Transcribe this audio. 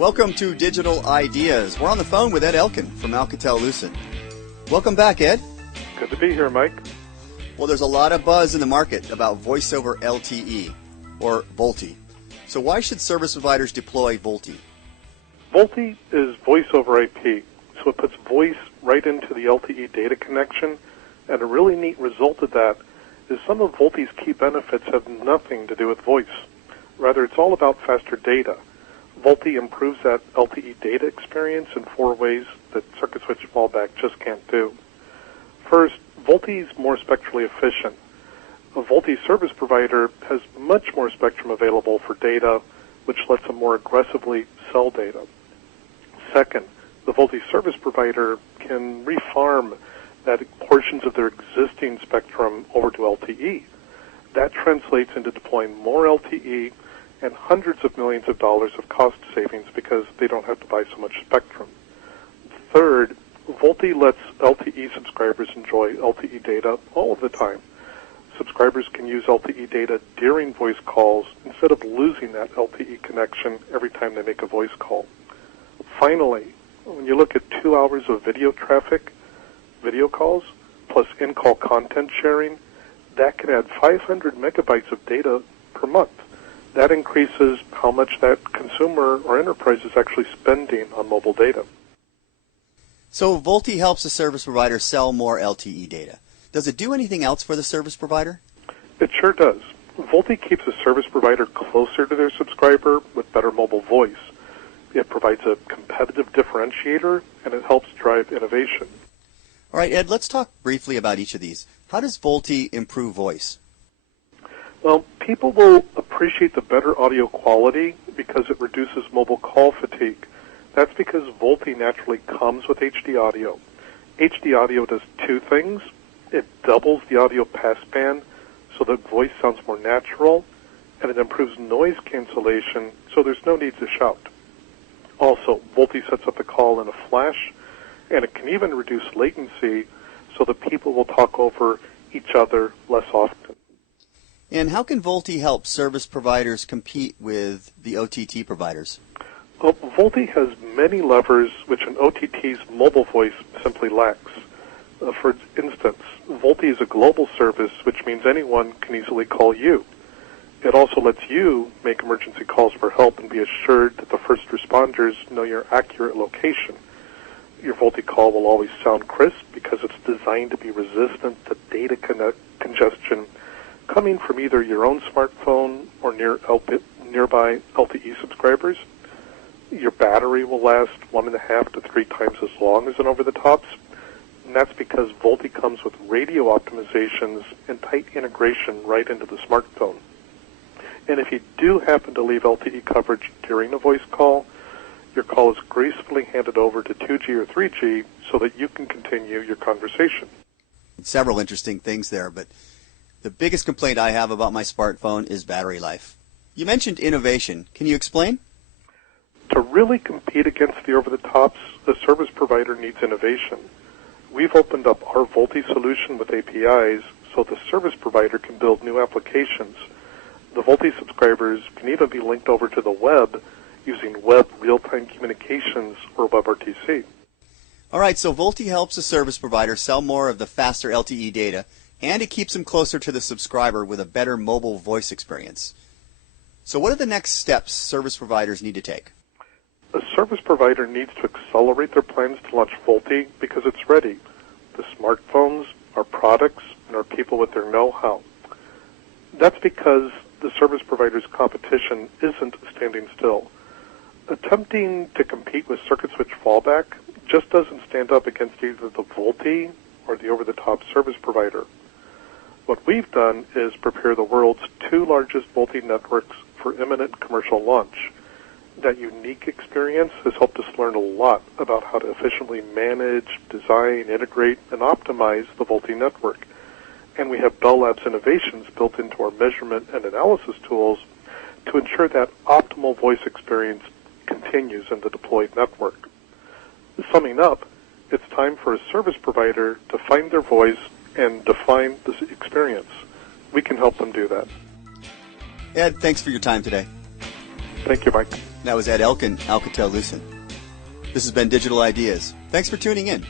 Welcome to Digital Ideas. We're on the phone with Ed Elkin from Alcatel-Lucent. Welcome back, Ed. Good to be here, Mike. Well, there's a lot of buzz in the market about voice over LTE, or VoLTE. So why should service providers deploy VoLTE? VoLTE is voice over IP, so it puts voice right into the LTE data connection, and a really neat result of that is some of VoLTE's key benefits have nothing to do with voice. Rather, it's all about faster data. VoLTE improves that LTE data experience in 4 ways that circuit switch fallback just can't do. First, VoLTE is more spectrally efficient. A VoLTE service provider has much more spectrum available for data, which lets them more aggressively sell data. Second, the VoLTE service provider can refarm that portions of their existing spectrum over to LTE. That translates into deploying more LTE and hundreds of millions of dollars of cost savings because they don't have to buy so much spectrum. Third, VoLTE lets LTE subscribers enjoy LTE data all of the time. Subscribers can use LTE data during voice calls instead of losing that LTE connection every time they make a voice call. Finally, when you look at 2 hours of video traffic, video calls, plus in-call content sharing, that can add 500 megabytes of data per month. That increases how much that consumer or enterprise is actually spending on mobile data. So VoLTE helps the service provider sell more LTE data. Does it do anything else for the service provider? It sure does. VoLTE keeps the service provider closer to their subscriber with better mobile voice. It provides a competitive differentiator, and it helps drive innovation. All right, Ed, let's talk briefly about each of these. How does VoLTE improve voice? Well, people will appreciate the better audio quality because it reduces mobile call fatigue. That's because VoLTE naturally comes with HD audio. HD audio does 2 things. It doubles the audio passband so that voice sounds more natural, and it improves noise cancellation so there's no need to shout. Also, VoLTE sets up the call in a flash, and it can even reduce latency so that people will talk over each other less often. And how can VoLTE help service providers compete with the OTT providers? Well, VoLTE has many levers which an OTT's mobile voice simply lacks. For instance, VoLTE is a global service, which means anyone can easily call you. It also lets you make emergency calls for help and be assured that the first responders know your accurate location. Your VoLTE call will always sound crisp because it's designed to be resistant to data congestion coming from either your own smartphone or nearby LTE subscribers. Your battery will last 1.5 to 3 times as long as an over-the-tops, and that's because VoLTE comes with radio optimizations and tight integration right into the smartphone. And if you do happen to leave LTE coverage during a voice call, your call is gracefully handed over to 2G or 3G so that you can continue your conversation. Several interesting things there, but the biggest complaint I have about my smartphone is battery life. You mentioned innovation. Can you explain? To really compete against the over-the-tops, the service provider needs innovation. We've opened up our VoLTE solution with APIs so the service provider can build new applications. The VoLTE subscribers can even be linked over to the web using web real-time communications or WebRTC. All right, so VoLTE helps the service provider sell more of the faster LTE data, and it keeps them closer to the subscriber with a better mobile voice experience. So what are the next steps service providers need to take? A service provider needs to accelerate their plans to launch VoLTE because it's ready. The smartphones, our products, and our people with their know-how. That's because the service provider's competition isn't standing still. Attempting to compete with circuit switch fallback just doesn't stand up against either the VoLTE or the over-the-top service provider. What we've done is prepare the world's 2 largest VoLTE networks for imminent commercial launch. That unique experience has helped us learn a lot about how to efficiently manage, design, integrate, and optimize the VoLTE network. And we have Bell Labs innovations built into our measurement and analysis tools to ensure that optimal voice experience continues in the deployed network. Summing up, it's time for a service provider to find their voice and define this experience. We can help them do that. Ed, thanks for your time today. Thank you, Mike. That was Ed Elkin, Alcatel-Lucent. This has been Digital Ideas. Thanks for tuning in.